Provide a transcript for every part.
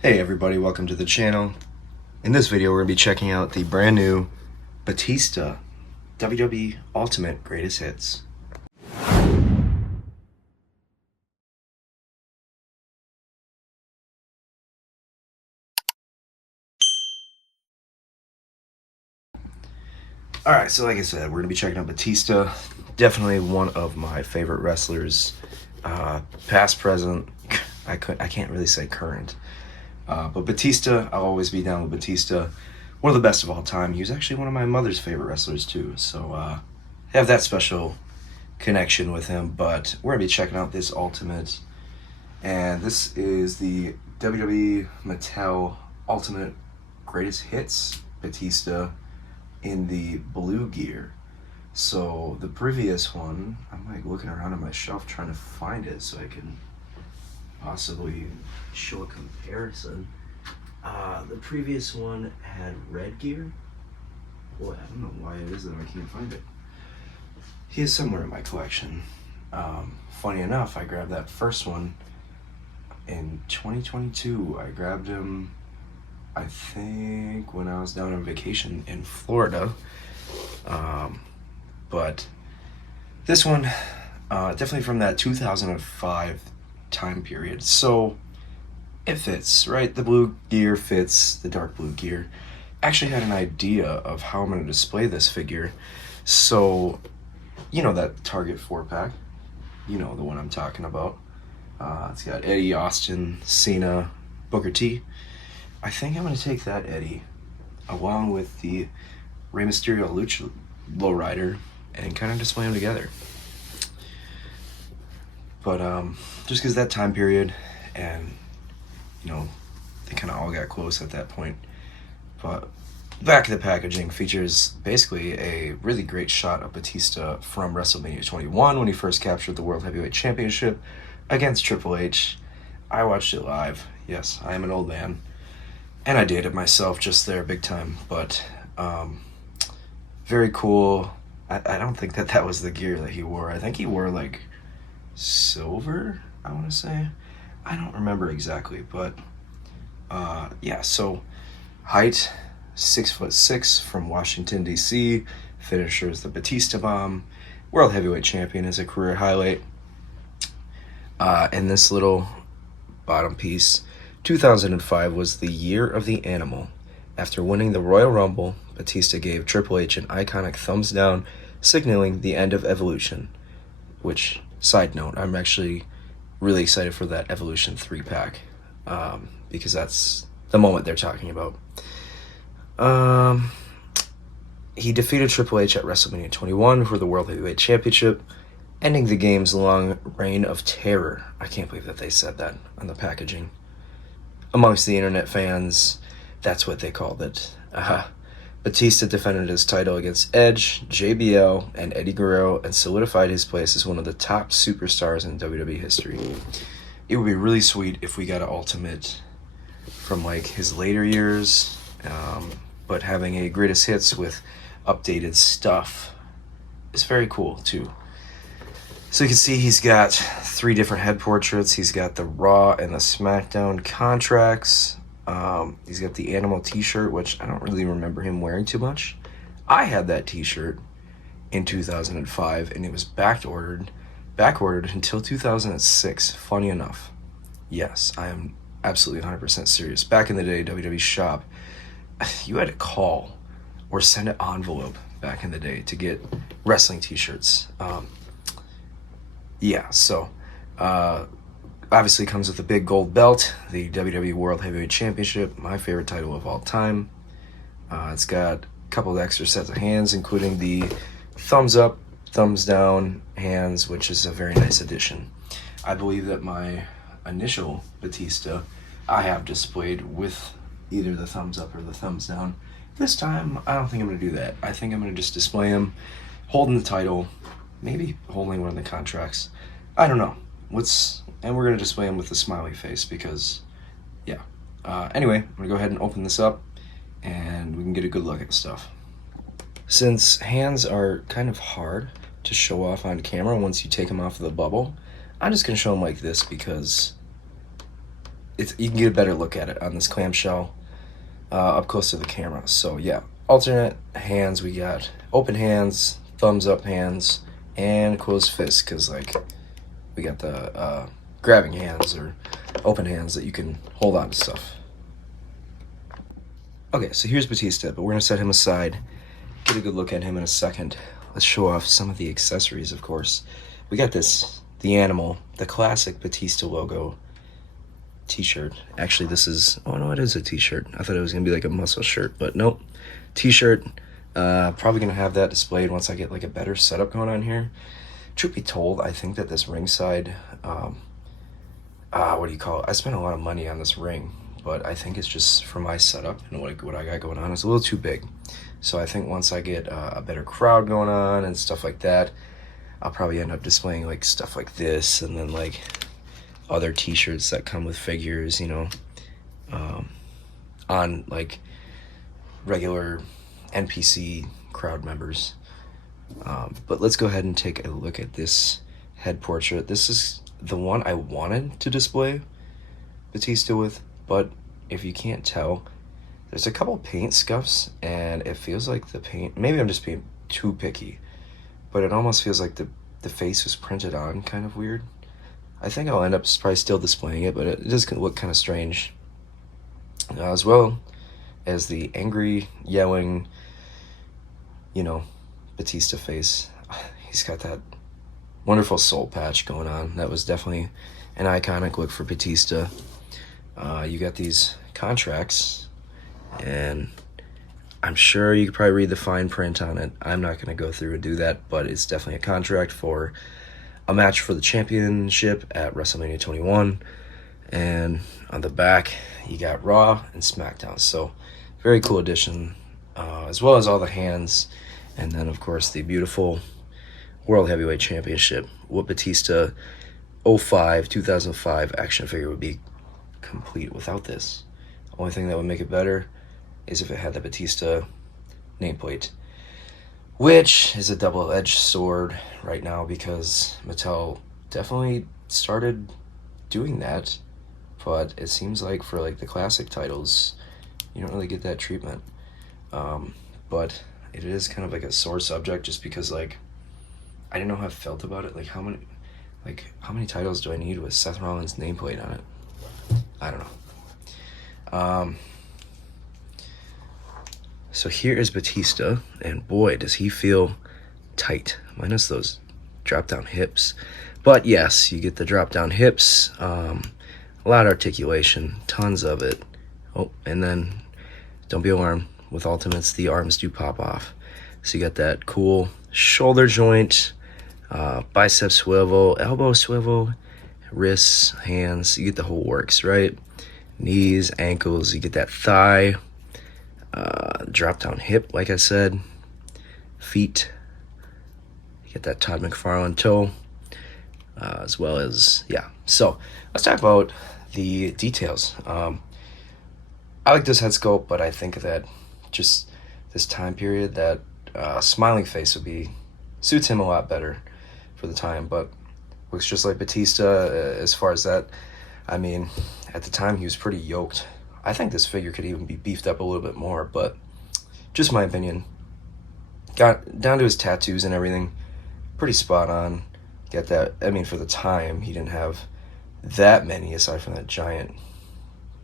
Hey everybody, welcome to the channel. In this video we're going to be checking out the brand new Batista WWE Ultimate Greatest Hits. Alright, so like I said, we're going to be checking out Batista. Definitely one of my favorite wrestlers. Past, present, I can't really say current. But Batista, I'll always be down with Batista. One of the best of all time. He was actually one of my mother's favorite wrestlers too. So I have that special connection with him. But we're going to be checking out this Ultimate. And this is the WWE Mattel Ultimate Greatest Hits Batista in the blue gear. So the previous one, I'm like looking around on my shelf trying to find it so I can possibly show a comparison. The previous one had red gear. Boy, I don't know why it is that I can't find it. He is somewhere in my collection. Funny enough, I grabbed that first one in 2022. I grabbed him, I think, when I was down on vacation in Florida. But this one, definitely from that 2005 time period. So it fits, right? The blue gear fits the dark blue gear. Actually had an idea of how I'm going to display this figure. So, you know that Target 4-pack? You know the one I'm talking about. It's got Eddie, Austin, Cena, Booker T. I think I'm going to take that Eddie along with the Rey Mysterio Lucha Lowrider and kind of display them together. But just because that time period, and you know, they kind of all got close at that point. But back of the packaging features basically a really great shot of Batista from WrestleMania 21 when he first captured the World Heavyweight Championship against Triple H. I watched it live. Yes, I am an old man. And I dated myself just there big time. But very cool. I don't think that was the gear that he wore. I think he wore like silver, I want to say. I don't remember exactly, but yeah, so height 6'6" from Washington DC. Finisher is the Batista Bomb. World Heavyweight Champion is a career highlight. And this little bottom piece, 2005 was the year of the animal. After winning the Royal Rumble, Batista gave Triple H an iconic thumbs down, signaling the end of Evolution. Which, side note, I'm actually really excited for that Evolution 3-pack, because that's the moment they're talking about. He defeated Triple H at WrestleMania 21 for the World Heavyweight Championship, ending the game's long reign of terror. I can't believe that they said that on the packaging. Amongst the internet fans, that's what they called it. Batista defended his title against Edge, JBL, and Eddie Guerrero and solidified his place as one of the top superstars in WWE history. It would be really sweet if we got an Ultimate from like his later years, but having a greatest hits with updated stuff is very cool too. So you can see he's got 3 different head portraits. He's got the Raw and the SmackDown contracts. He's got the Animal t-shirt, which I don't really remember him wearing too much. I had that t-shirt in 2005, and it was back ordered until 2006, funny enough. Yes, I am absolutely 100% serious. Back in the day, WWE Shop, you had to call or send an envelope back in the day to get wrestling t-shirts. Yeah, so obviously comes with a big gold belt, the WWE World Heavyweight Championship, my favorite title of all time. It's got a couple of extra sets of hands, including the thumbs up, thumbs down hands, which is a very nice addition. I believe that my initial Batista I have displayed with either the thumbs up or the thumbs down. This time, I don't think I'm going to do that. I think I'm going to just display him holding the title, maybe holding one of the contracts. I don't know. And we're going to display him with a smiley face because, yeah. Anyway, I'm going to go ahead and open this up and we can get a good look at the stuff. Since hands are kind of hard to show off on camera once you take them off of the bubble, I'm just going to show them like this because you can get a better look at it on this clamshell up close to the camera. So yeah, alternate hands, we got open hands, thumbs up hands, and closed fists, because like we got the grabbing hands or open hands that you can hold on to stuff. Okay, so here's Batista, but we're gonna set him aside, get a good look at him in a second. Let's show off some of the accessories, of course. We got this, the animal, the classic Batista logo t-shirt. Actually, this is, oh no, it is a t-shirt. I thought it was gonna be like a muscle shirt, but nope. T-shirt. Probably gonna have that displayed once I get like a better setup going on here. Truth be told, I think that this ringside, what do you call it? I spent a lot of money on this ring, but I think it's just for my setup and what I got going on. It's a little too big. So I think once I get a better crowd going on and stuff like that, I'll probably end up displaying like stuff like this, and then like other t-shirts that come with figures, you know, on like regular NPC crowd members. But let's go ahead and take a look at this head portrait. This is the one I wanted to display Batista with, but if you can't tell, there's a couple paint scuffs, and it feels like the paint, maybe I'm just being too picky, but it almost feels like the face was printed on kind of weird. I think I'll end up probably still displaying it, but it does look kind of strange. As well as the angry, yelling, you know, Batista face. He's got that wonderful soul patch going on. That was definitely an iconic look for Batista. You got these contracts, and I'm sure you could probably read the fine print on it. I'm not going to go through and do that, but it's definitely a contract for a match for the championship at WrestleMania 21. And on the back, you got Raw and SmackDown. So very cool addition, as well as all the hands. And then, of course, the beautiful World Heavyweight Championship. What Batista 2005 action figure would be complete without this? The only thing that would make it better is if it had the Batista nameplate, which is a double-edged sword right now, because Mattel definitely started doing that, but it seems like for like the classic titles, you don't really get that treatment. But it is kind of like a sore subject, just because like I didn't know how I felt about it. Like how many titles do I need with Seth Rollins' nameplate on it? I don't know. So here is Batista, and boy, does he feel tight, minus those drop-down hips. But yes, you get the drop-down hips, a lot of articulation, tons of it. Oh, and then don't be alarmed, with Ultimates, the arms do pop off. So you got that cool shoulder joint, bicep swivel, elbow swivel, wrists, hands, you get the whole works, right? Knees, ankles, you get that thigh, drop down hip, like I said, feet, you get that Todd McFarlane toe, as well as, yeah. So let's talk about the details. I like this head sculpt, but I think that just this time period, that smiling face suits him a lot better for the time, but looks just like Batista as far as that. I mean, at the time he was pretty yoked. I think this figure could even be beefed up a little bit more, but just my opinion. Got down to his tattoos and everything, pretty spot on. Got that, I mean, for the time, he didn't have that many aside from that giant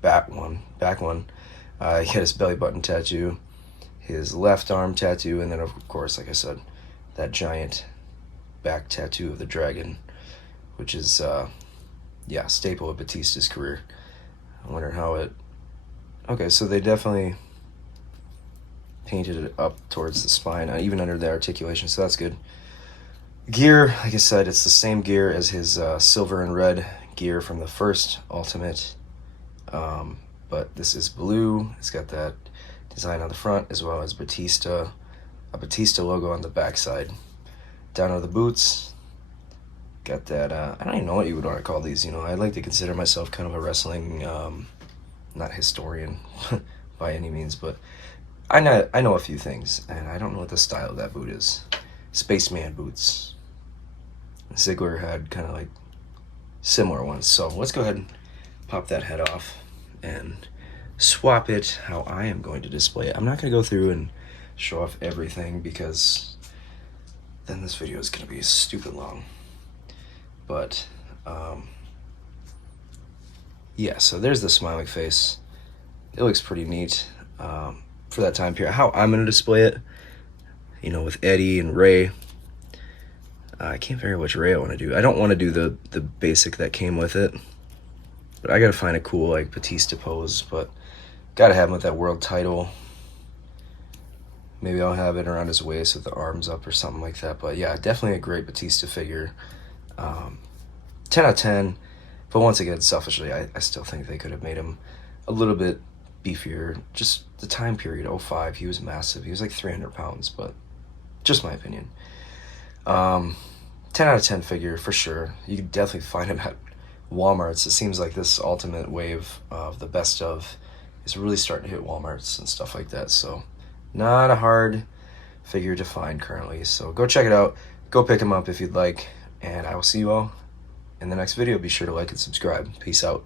back one. He had his belly button tattoo, his left arm tattoo, and then of course, like I said, that giant back tattoo of the dragon, which is, staple of Batista's career. I wonder how it... Okay, so they definitely painted it up towards the spine, even under the articulation, so that's good. Gear, like I said, it's the same gear as his silver and red gear from the first Ultimate, but this is blue. It's got that design on the front, as well as a Batista logo on the backside. Down to the boots, got that, I don't even know what you would want to call these, I like to consider myself kind of a wrestling, not historian by any means, but I know a few things, and I don't know what the style of that boot is. Spaceman boots. Ziggler had kind of like similar ones, so let's go ahead and pop that head off and swap it how I am going to display it. I'm not going to go through and show off everything because then this video is going to be stupid long. But yeah, so there's the smiling face. It looks pretty neat for that time period. How I'm going to display it, you know, with Eddie and Ray. I can't figure out which Ray I want to do. I don't want to do the basic that came with it, but I got to find a cool like Batista pose, but got to have him with that world title. Maybe I'll have it around his waist with the arms up or something like that. But yeah, definitely a great Batista figure. 10 out of 10. But once again, selfishly, I still think they could have made him a little bit beefier. Just the time period, 05, he was massive. He was like 300 pounds, but just my opinion. 10 out of 10 figure for sure. You can definitely find him at Walmart's. It seems like this ultimate wave of the best of is really starting to hit Walmart's and stuff like that. So not a hard figure to find currently. So go check it out. Go pick him up if you'd like. And I will see you all in the next video. Be sure to like and subscribe. Peace out.